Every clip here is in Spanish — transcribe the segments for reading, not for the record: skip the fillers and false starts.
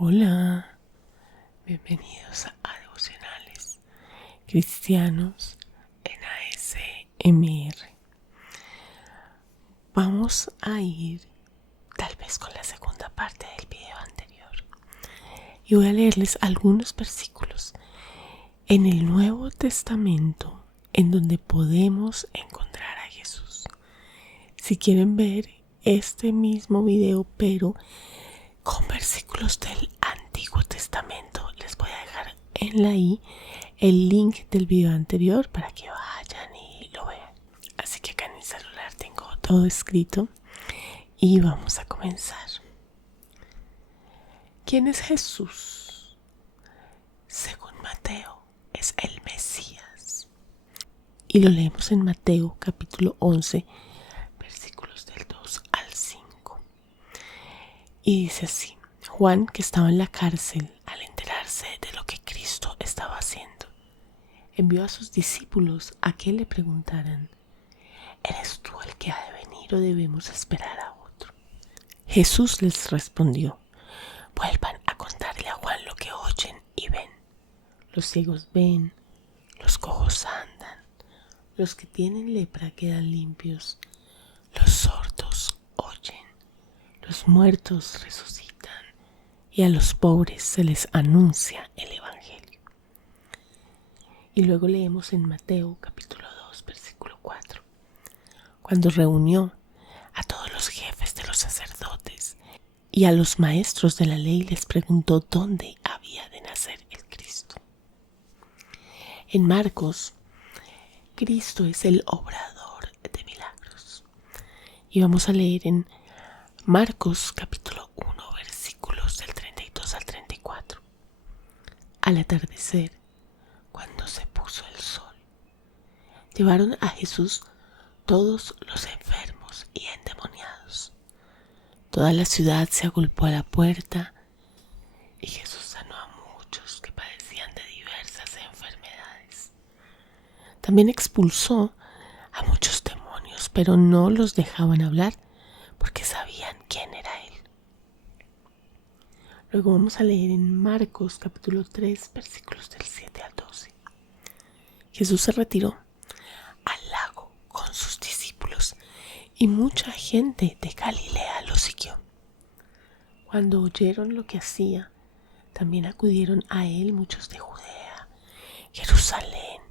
Hola, bienvenidos a Devocionales Cristianos en ASMR. Vamos a ir tal vez con la segunda parte del video anterior y voy a leerles algunos versículos en el Nuevo Testamento en donde podemos encontrar a Jesús. Si quieren ver este mismo video pero con versículos del Antiguo Testamento, les voy a dejar en la i el link del video anterior para que vayan y lo vean. Así que acá en mi celular tengo todo escrito y vamos a comenzar. ¿Quién es Jesús? Según Mateo, es el Mesías. Y lo leemos en Mateo capítulo 11, versículos del 2 al 5. Y dice así: Juan, que estaba en la cárcel, al enterarse de lo que Cristo estaba haciendo, envió a sus discípulos a que le preguntaran: ¿eres tú el que ha de venir o debemos esperar a otro? Jesús les respondió: vuelvan a contarle a Juan lo que oyen y ven. Los ciegos ven, los cojos andan, los que tienen lepra quedan limpios, los sordos oyen, los muertos resucitan, y a los pobres se les anuncia el Evangelio. Y luego leemos en Mateo capítulo 2, versículo 4. Cuando reunió a todos los jefes de los sacerdotes y a los maestros de la ley, les preguntó dónde había de nacer el Cristo. En Marcos, Cristo es el obrador de milagros. Y vamos a leer en Marcos capítulo 1, versículos del 32 al 34. Al atardecer, cuando se puso el sol, llevaron a Jesús todos los enfermos y endemoniados. Toda la ciudad se agolpó a la puerta y Jesús sanó a muchos que padecían de diversas enfermedades. También expulsó a muchos demonios, pero no los dejaban hablar porque sabían quién era Él. Luego vamos a leer en Marcos capítulo 3, versículos del 7 al 12. Jesús se retiró al lago con sus discípulos y mucha gente de Galilea lo siguió. Cuando oyeron lo que hacía, también acudieron a él muchos de Judea, Jerusalén,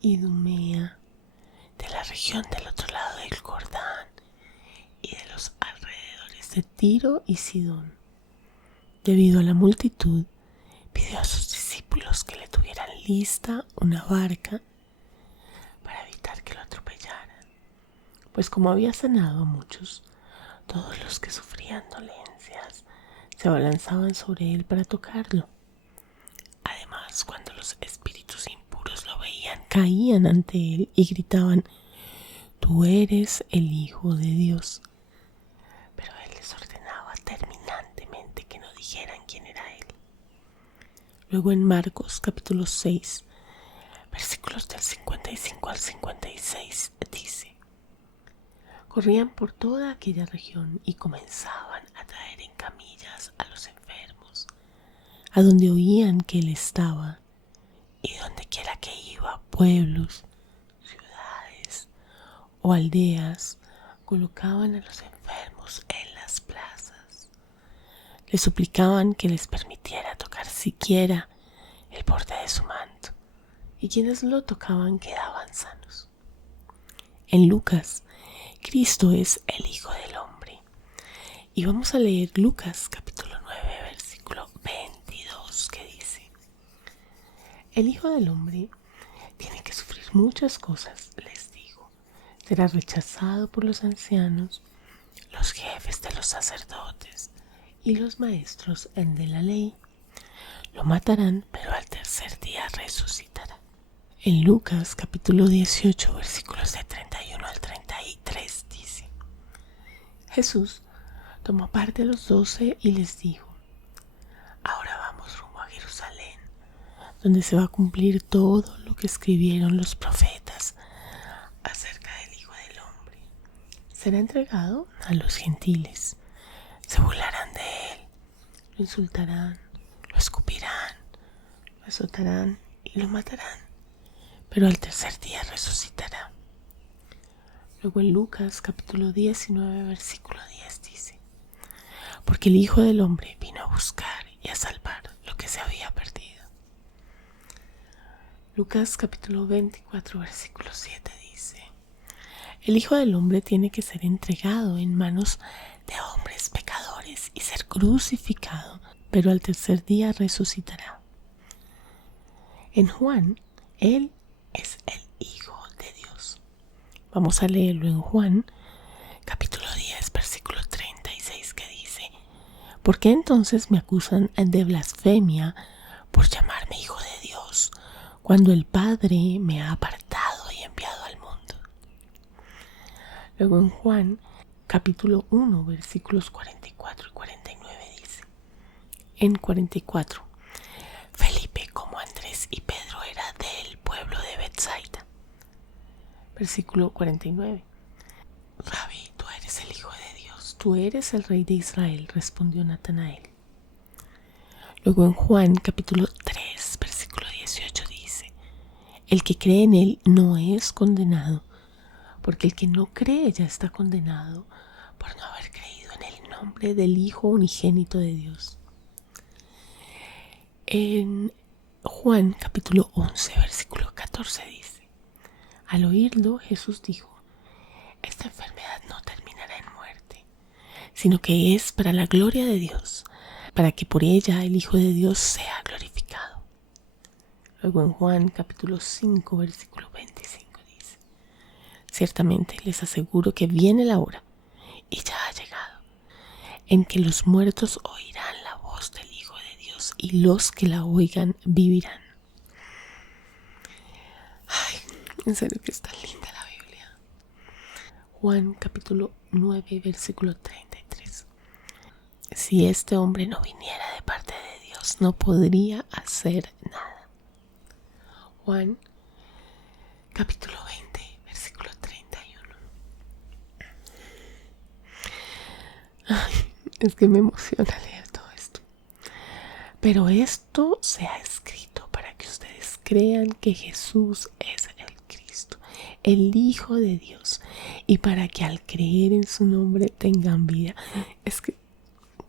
Idumea, de la región del otro lado del Jordán y de los alrededores de Tiro y Sidón. Debido a la multitud, pidió a sus discípulos que le tuvieran lista una barca para evitar que lo atropellaran, pues como había sanado a muchos, todos los que sufrían dolencias se abalanzaban sobre él para tocarlo. Además, cuando los espíritus impuros lo veían, caían ante él y gritaban: tú eres el Hijo de Dios. Pero él les ordenaba terminantemente que no dijeran quién era él. Luego en Marcos capítulo 6, versículos del 55 al 56 dice: corrían por toda aquella región y comenzaban a traer en camillas a los enfermos, a donde oían que él estaba, y donde quiera que iba, pueblos, ciudades o aldeas, colocaban a los enfermos en las plazas. Le suplicaban que les permitiera tocar siquiera el borde de su manto, y quienes lo tocaban quedaban sanos. En Lucas, Cristo es el Hijo del Hombre. Y vamos a leer Lucas capítulo 9, versículo 22, que dice: el Hijo del Hombre tiene que sufrir muchas cosas, les digo. Será rechazado por los ancianos, los jefes de los sacerdotes y los maestros de la ley. Lo matarán, pero al tercer día resucitará. En Lucas capítulo 18, versículos de 31 al 33 dice: Jesús tomó parte a los 12 y les dijo: ahora vamos rumbo a Jerusalén, donde se va a cumplir todo lo que escribieron los profetas acerca del Hijo del Hombre. Será entregado a los gentiles, se burlarán de él, lo insultarán, lo escupirán, lo azotarán y lo matarán, pero al tercer día resucitará. Luego en Lucas capítulo 19 versículo 10 dice: porque el Hijo del Hombre vino a buscar y a salvar lo que se había perdido. Lucas capítulo 24 versículo 7 dice: el Hijo del Hombre tiene que ser entregado en manos de hombres pecadores y ser crucificado, pero al tercer día resucitará. En Juan, Él es el Hijo de Dios. Vamos a leerlo en Juan capítulo 10 versículo 36 que dice: ¿por qué entonces me acusan de blasfemia por llamarme Hijo de Dios, cuando el Padre me ha apartado y enviado al mundo? Luego en Juan capítulo 1 versículos 44 y 49 dice: en 44, Felipe como Andrés y Pedro era del pueblo de Betsaida. Versículo 49, Rabí, tú eres el Hijo de Dios, tú eres el Rey de Israel, respondió Natanael. Luego en Juan capítulo 3 versículo 18 dice: el que cree en él no es condenado, porque el que no cree ya está condenado por no haber creído en el nombre del Hijo unigénito de Dios. En Juan capítulo 11 versículo 14 dice: al oírlo Jesús dijo: esta enfermedad no terminará en muerte, sino que es para la gloria de Dios, para que por ella el Hijo de Dios sea glorificado. Luego en Juan capítulo 5 versículo 25 dice: ciertamente les aseguro que viene la hora, y ya ha llegado, en que los muertos oirán la voz del Hijo de Dios, y los que la oigan vivirán. Ay, en serio que está linda la Biblia. Juan capítulo 9 versículo 33: si este hombre no viniera de parte de Dios, no podría hacer nada. Juan capítulo 20 versículo 31. Ay, es que me emociona leer todo esto. Pero esto se ha escrito para que ustedes crean que Jesús es el Cristo, el Hijo de Dios, y para que al creer en su nombre tengan vida. Es que,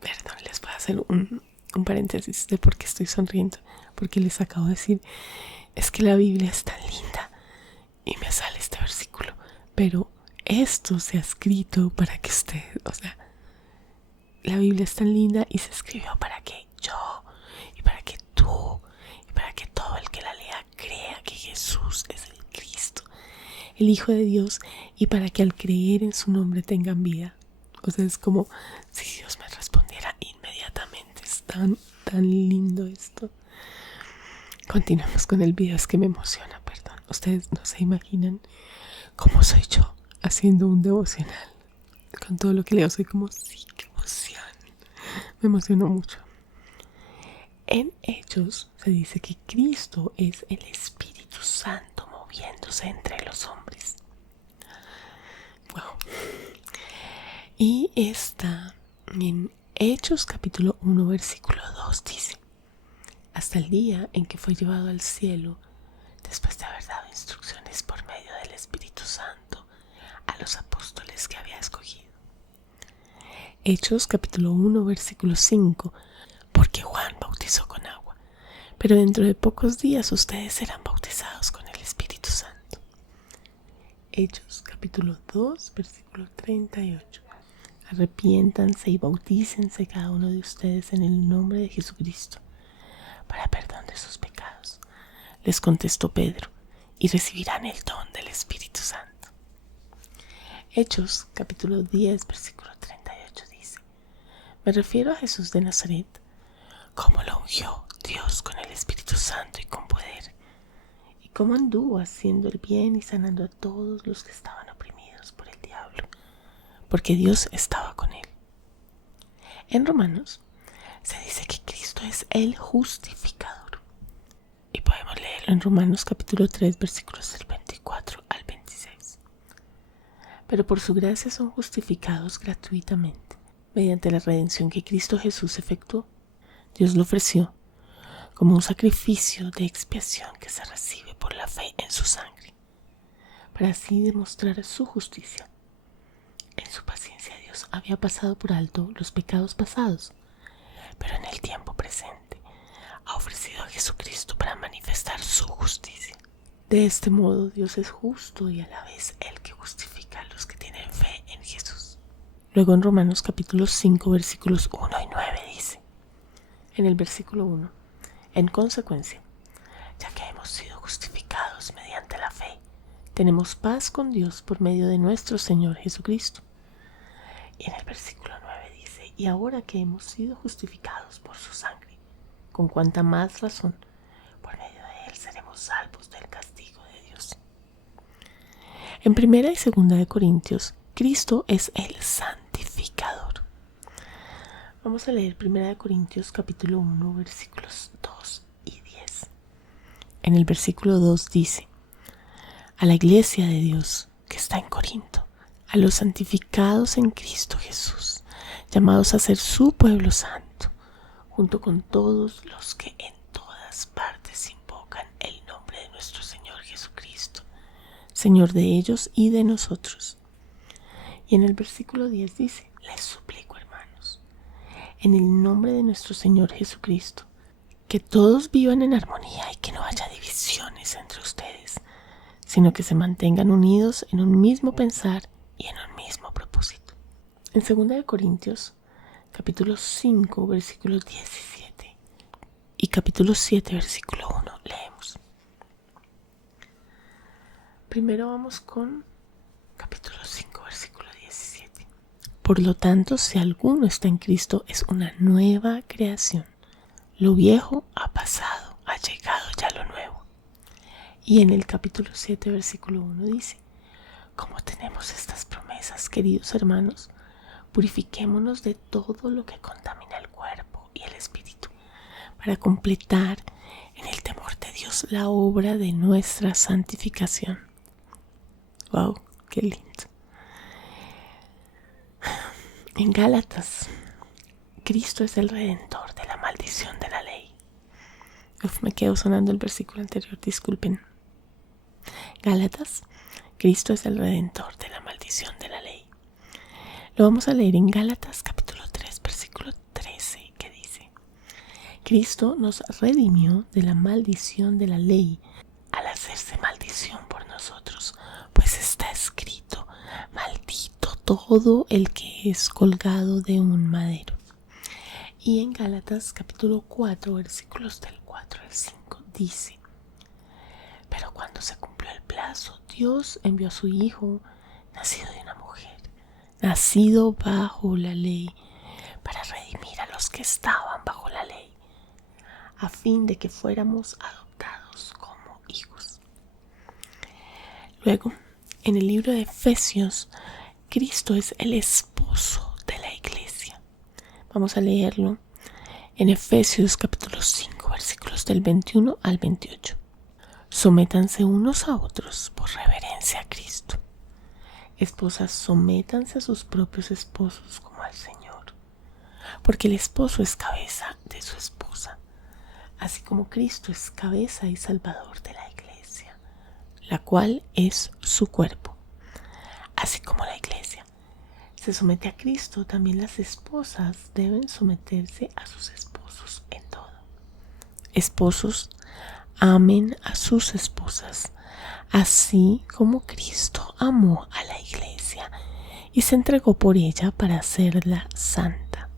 perdón, les voy a hacer un paréntesis de por qué estoy sonriendo, porque les acabo de decir, es que la Biblia es tan linda y me sale este versículo, pero esto se ha escrito para que ustedes, o sea, la Biblia es tan linda y se escribió para que yo y para que tú y para que todo el que la lea crea que Jesús es el Cristo, el Hijo de Dios, y para que al creer en su nombre tengan vida. O sea, es como si Dios me respondiera inmediatamente. Es tan lindo esto. Continuemos con el video, es que me emociona, perdón. Ustedes no se imaginan cómo soy yo haciendo un devocional. Con todo lo que leo soy como, sí, qué emoción. Me emocionó mucho. En Hechos se dice que Cristo es el Espíritu Santo moviéndose entre los hombres. Wow. Y está en Hechos capítulo 1 versículo 2 dice: hasta el día en que fue llevado al cielo, después de haber dado instrucciones por medio del Espíritu Santo a los apóstoles que había escogido. Hechos capítulo 1 versículo 5: porque Juan bautizó con agua, pero dentro de pocos días ustedes serán bautizados con el Espíritu Santo. Hechos capítulo 2 versículo 38: arrepiéntanse y bautícense cada uno de ustedes en el nombre de Jesucristo para perdón de sus pecados. Les contestó Pedro: y recibirán el don del Espíritu Santo. Hechos capítulo 10 versículo 38 dice: me refiero a Jesús de Nazaret, cómo lo ungió Dios con el Espíritu Santo y con poder, y cómo anduvo haciendo el bien y sanando a todos los que estaban oprimidos por el diablo, porque Dios estaba con él. En Romanos se dice que Cristo es el justificador, y podemos leerlo en Romanos capítulo 3 versículos del 24 al 26. Pero por su gracia son justificados gratuitamente, mediante la redención que Cristo Jesús efectuó, Dios lo ofreció como un sacrificio de expiación que se recibe por la fe en su sangre, para así demostrar su justicia. En su paciencia Dios había pasado por alto los pecados pasados, pero en el tiempo presente ha ofrecido a Jesucristo para manifestar su justicia. De este modo Dios es justo y a la vez el que justifica a los que tienen fe en Jesús. Luego en Romanos capítulo 5 versículos 1 y 9 dice, en el versículo 1, en consecuencia, ya que hemos sido justificados mediante la fe, tenemos paz con Dios por medio de nuestro Señor Jesucristo. Y en el versículo 9 dice, y ahora que hemos sido justificados por su sangre, con cuanta más razón, por medio de él seremos salvos del castigo de Dios. En 1 y 2 de Corintios, Cristo es el santificador. Vamos a leer 1 Corintios capítulo 1 versículos 2 y 10. En el versículo 2 dice, a la iglesia de Dios que está en Corinto, a los santificados en Cristo Jesús, llamados a ser su pueblo santo, junto con todos los que en todas partes invocan el nombre de nuestro Señor Jesucristo, Señor de ellos y de nosotros. Y en el versículo 10 dice, les suplico, hermanos, en el nombre de nuestro Señor Jesucristo, que todos vivan en armonía y que no haya divisiones entre ustedes, sino que se mantengan unidos en un mismo pensar y en un mismo propósito. En 2 Corintios, capítulo 5, versículos 17 y capítulo 7, versículo 1, leemos. Primero vamos con capítulo 5, versículo 17. Por lo tanto, si alguno está en Cristo, es una nueva creación. Lo viejo ha pasado, ha llegado ya lo nuevo. Y en el capítulo 7, versículo 1 dice, como tenemos estas promesas, queridos hermanos, purifiquémonos de todo lo que contamina el cuerpo y el espíritu, para completar en el temor de Dios la obra de nuestra santificación. ¡Wow! ¡Qué lindo! En Gálatas, Cristo es el redentor de la maldición de la ley. Me quedo sonando el versículo anterior, disculpen. Gálatas, Cristo es el redentor de la maldición de la ley. Lo vamos a leer en Gálatas capítulo 3, versículo 13, que dice, Cristo nos redimió de la maldición de la ley al hacerse maldición por nosotros, pues está escrito, maldito todo el que es colgado de un madero. Y en Gálatas capítulo 4, versículos del 4 al 5 dice, pero cuando se cumplió el plazo, Dios envió a su Hijo, nacido de una mujer, nacido bajo la ley, para redimir a los que estaban bajo la ley, a fin de que fuéramos adoptados como hijos. Luego, en el libro de Efesios, Cristo es el esposo de la iglesia. Vamos a leerlo en Efesios capítulo 5, versículos del 21 al 28. Sométanse unos a otros por reverencia a Cristo. Esposas, sométanse a sus propios esposos como al Señor, porque el esposo es cabeza de su esposa, así como Cristo es cabeza y salvador de la iglesia, la cual es su cuerpo. Así como la iglesia se somete a Cristo, también las esposas deben someterse a sus esposos en todo. Esposos, amen a sus esposas, así como Cristo amó a la iglesia y se entregó por ella para hacerla santa.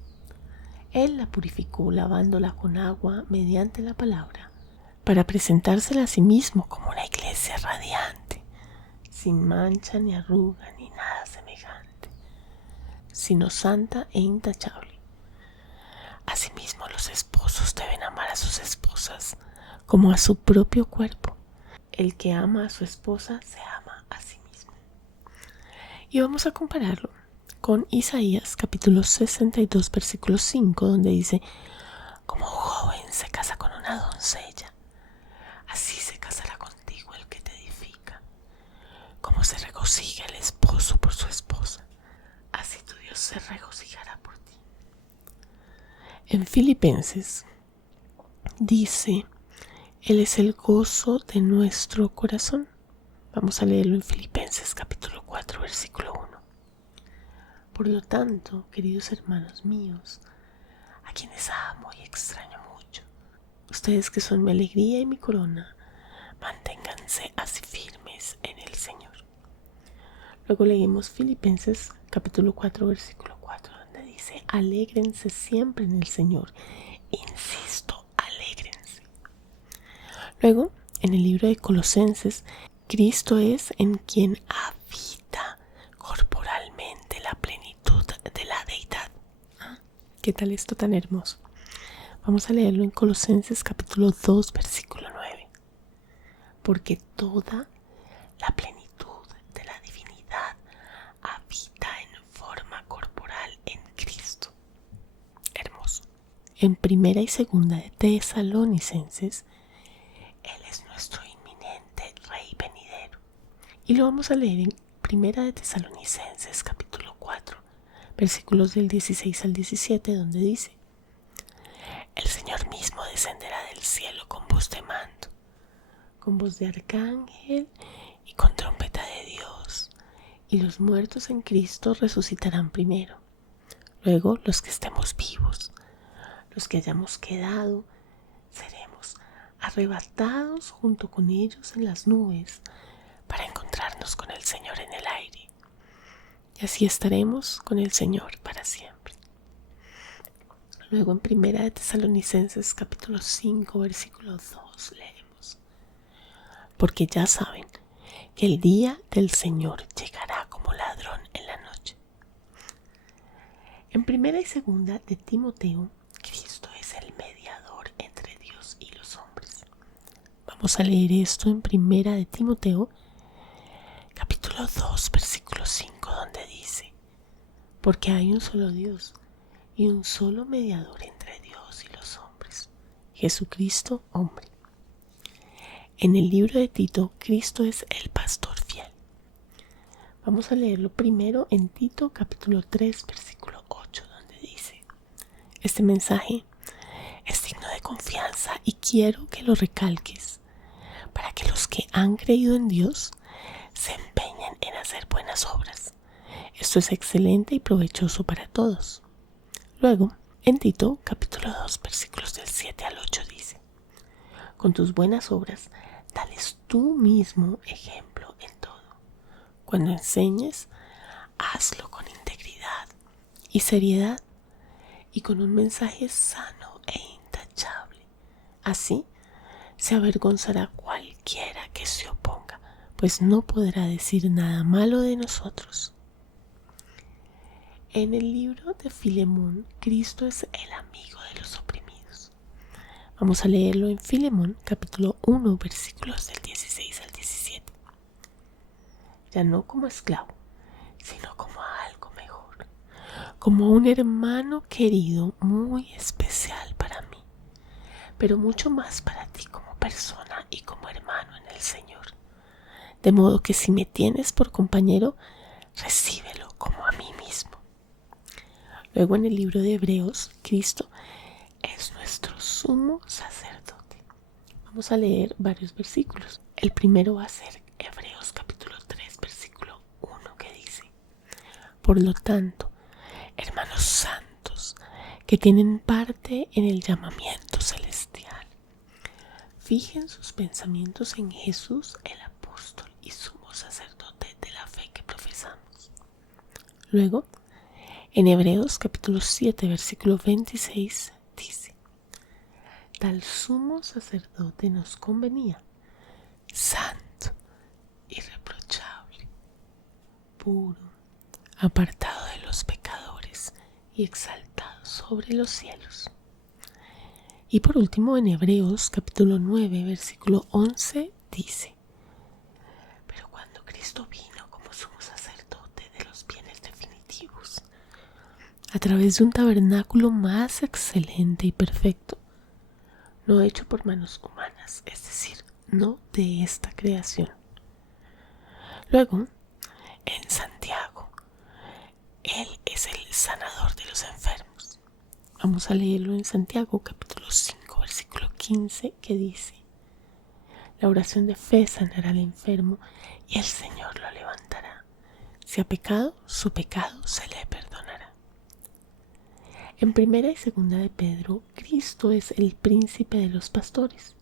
Él la purificó lavándola con agua mediante la palabra, para presentársela a sí mismo como una iglesia radiante, sin mancha ni arruga ni nada semejante, sino santa e intachable. Asimismo, los esposos deben amar a sus esposas como a su propio cuerpo. El que ama a su esposa se ama a sí mismo. Y vamos a compararlo con Isaías capítulo 62 versículo 5, donde dice, como un joven se casa con una doncella, así se casará contigo el que te edifica. Como se regocija el esposo por su esposa, así tu Dios se regocijará por ti. En Filipenses dice, Él es el gozo de nuestro corazón. Vamos a leerlo en Filipenses capítulo 4, versículo 1. Por lo tanto, queridos hermanos míos, a quienes amo y extraño mucho, ustedes que son mi alegría y mi corona, manténganse así firmes en el Señor. Luego leímos Filipenses capítulo 4, versículo 4, donde dice, alégrense siempre en el Señor. Insisto, alégrense. Luego, en el libro de Colosenses, Cristo es en quien habita corporalmente la plenitud de la deidad. ¿Qué tal esto tan hermoso? Vamos a leerlo en Colosenses capítulo 2, versículo 9. Porque toda la plenitud de la divinidad habita en forma corporal en Cristo. Hermoso. En primera y segunda de Tesalonicenses, Él es nuestro inminente Rey venidero. Y lo vamos a leer en primera de Tesalonicenses capítulo 4, versículos del 16 al 17, donde dice, el Señor mismo descenderá del cielo con voz de mando, con voz de arcángel y con trompeta de Dios, y los muertos en Cristo resucitarán primero. Luego los que estemos vivos, los que hayamos quedado, seremos arrebatados junto con ellos en las nubes para encontrarnos con el Señor en el aire. Y así estaremos con el Señor para siempre. Luego en primera de Tesalonicenses capítulo 5 versículo 2 leemos, porque ya saben que el día del Señor llegará como ladrón en la noche. En primera y segunda de Timoteo, Cristo es el mediador entre Dios y los hombres. Vamos a leer esto en primera de Timoteo, capítulo 2, versículo 5, donde dice, porque hay un solo Dios y un solo mediador entre Dios y los hombres, Jesucristo hombre. En el libro de Tito, Cristo es el pastor fiel. Vamos a leerlo primero en Tito capítulo 3, versículo 8, donde dice, este mensaje es digno de confianza y quiero que lo recalques para que los que han creído en Dios se empeñen en hacer buenas obras. Esto es excelente y provechoso para todos. Luego, en Tito, capítulo 2, versículos del 7 al 8 dice, con tus buenas obras, dales tú mismo ejemplo en todo. Cuando enseñes, hazlo con integridad y seriedad y con un mensaje sano e intachable. Así se avergonzará cualquiera que se oponga, pues no podrá decir nada malo de nosotros. En el libro de Filemón, Cristo es el amigo de los oprimidos. Vamos a leerlo en Filemón, capítulo 1, versículos del 16 al 17. Ya no como esclavo, sino como algo mejor, como un hermano querido muy especial para mí, pero mucho más para ti como persona y como hermano en el Señor. De modo que si me tienes por compañero, recíbelo como a mí mismo. Luego en el libro de Hebreos, Cristo es nuestro sumo sacerdote. Vamos a leer varios versículos. El primero va a ser Hebreos capítulo 3, versículo 1, que dice, por lo tanto, hermanos santos, que tienen parte en el llamamiento celestial, fijen sus pensamientos en Jesús, el apóstol y sumo sacerdote de la fe que profesamos. Luego, en Hebreos capítulo 7, versículo 26, dice, tal sumo sacerdote nos convenía, santo, irreprochable, puro, apartado de los pecadores y exaltado sobre los cielos. Y por último, en Hebreos capítulo 9, versículo 11, dice, pero cuando Cristo vino como sumo sacerdote de los bienes definitivos, a través de un tabernáculo más excelente y perfecto, no hecho por manos humanas, es decir, no de esta creación. Luego, en Santiago, Él es el sanador de los enfermos. Vamos a leerlo en Santiago capítulo 5 versículo 15 que dice: la oración de fe sanará al enfermo y el Señor lo levantará. Si ha pecado, su pecado se le perdonará. En primera y segunda de Pedro, Cristo es el príncipe de los pastores.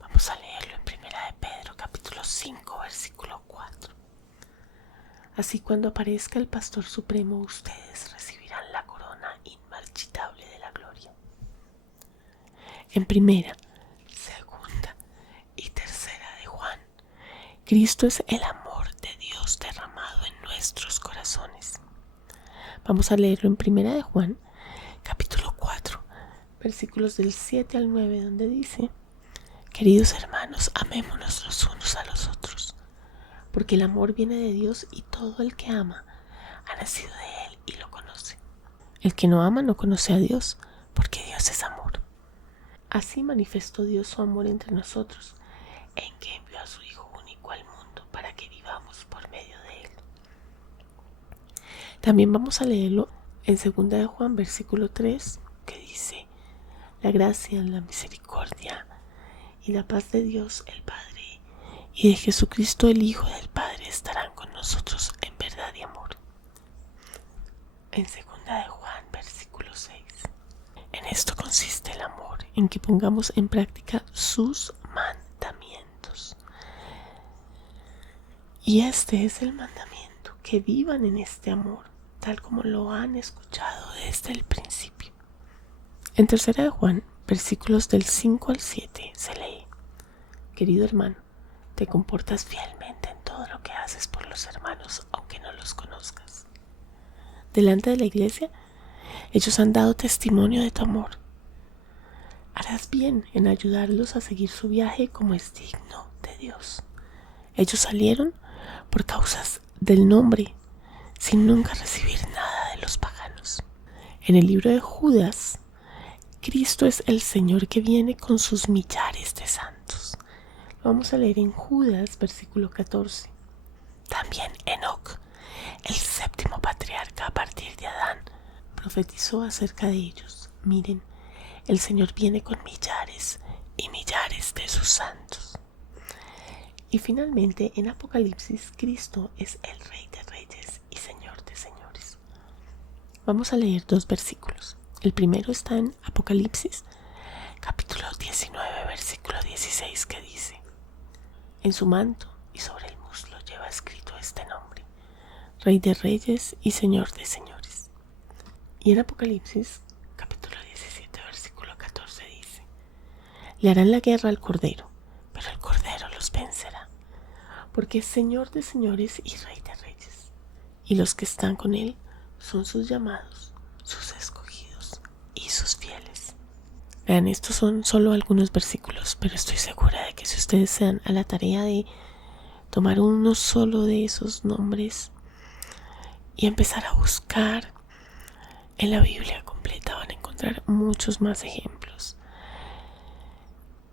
Vamos a leerlo en primera de Pedro capítulo 5 versículo 4. Así cuando aparezca el pastor supremo, ustedes recibirán la corona inmarchitable de la gloria. En primera, segunda y tercera de Juan, Cristo es el amor de Dios derramado en nuestros corazones. Vamos a leerlo en primera de Juan, capítulo 4, versículos del 7 al 9, donde dice: queridos hermanos, amémonos los unos a los otros, porque el amor viene de Dios y todo el que ama ha nacido de Él y lo conoce. El que no ama no conoce a Dios, porque Dios es amor. Así manifestó Dios su amor entre nosotros, en que envió a su Hijo único al mundo para que vivamos por medio de Él. También vamos a leerlo en 2 de Juan, versículo 3, que dice: la gracia, la misericordia y la paz de Dios el Padre y de Jesucristo el Hijo del Padre estarán con nosotros en verdad y amor. En 2 de Juan, versículo 6. En esto consiste el amor, en que pongamos en práctica sus mandamientos. Y este es el mandamiento, que vivan en este amor, tal como lo han escuchado desde el principio. En 3 de Juan, versículos del 5 al 7, se lee: querido hermano, te comportas fielmente en todo lo que haces por los hermanos, aunque no los conozcas. Delante de la iglesia, ellos han dado testimonio de tu amor. Harás bien en ayudarlos a seguir su viaje como es digno de Dios. Ellos salieron por causas del nombre, sin nunca recibir nada de los paganos. En el libro de Judas, Cristo es el Señor que viene con sus millares de santos. Lo vamos a leer en Judas, versículo 14. También Enoc, el séptimo patriarca a partir de Adán, profetizó acerca de ellos. Miren, el Señor viene con millares y millares de sus santos. Y finalmente, en Apocalipsis, Cristo es el Rey de Reyes y Señor de Señores. Vamos a leer 2 versículos. El primero está en Apocalipsis, capítulo 19, versículo 16, que dice: en su manto y sobre el muslo lleva escrito este nombre: Rey de Reyes y Señor de Señores. Y en Apocalipsis, capítulo 17, versículo 14 dice: le harán la guerra al Cordero, pero el Cordero los vencerá, porque es Señor de señores y Rey de reyes, y los que están con Él son sus llamados, sus escogidos y sus fieles. Vean, estos son solo algunos versículos, pero estoy segura de que si ustedes se dan a la tarea de tomar uno solo de esos nombres y empezar a buscar en la Biblia completa, van a encontrar muchos más ejemplos.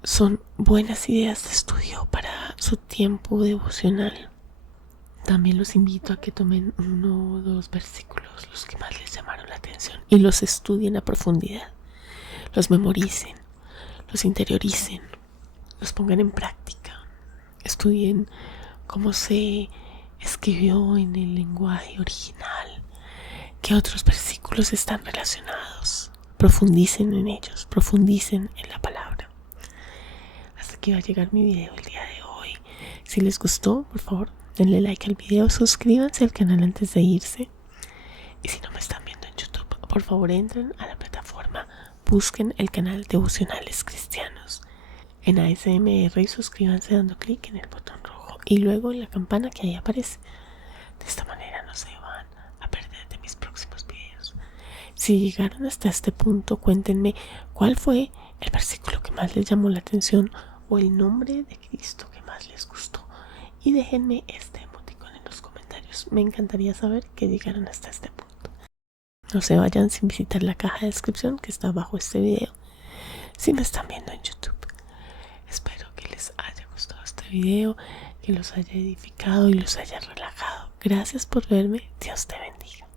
Son buenas ideas de estudio para su tiempo devocional. También los invito a que tomen 1 o 2 versículos, los que más les llamaron la atención, y los estudien a profundidad. Los memoricen, los interioricen, los pongan en práctica. Estudien cómo se escribió en el lenguaje original, qué otros versículos están relacionados. Profundicen en ellos, profundicen en la palabra. Hasta aquí va a llegar mi video el día de hoy. Si les gustó, por favor, denle like al video, suscríbanse al canal antes de irse. Y si no me están viendo en YouTube, por favor entren a la plataforma, busquen el canal Devocionales Cristianos en ASMR y suscríbanse dando clic en el botón rojo y luego en la campana que ahí aparece. De esta manera no se van a perder de mis próximos videos. Si llegaron hasta este punto, cuéntenme cuál fue el versículo que más les llamó la atención o el nombre de Cristo que más les gustó. Y déjenme este emoticón en los comentarios. Me encantaría saber que llegaron hasta este punto. No se vayan sin visitar la caja de descripción que está abajo este video si me están viendo en YouTube. Espero que les haya gustado este video, que los haya edificado y los haya relajado. Gracias por verme. Dios te bendiga.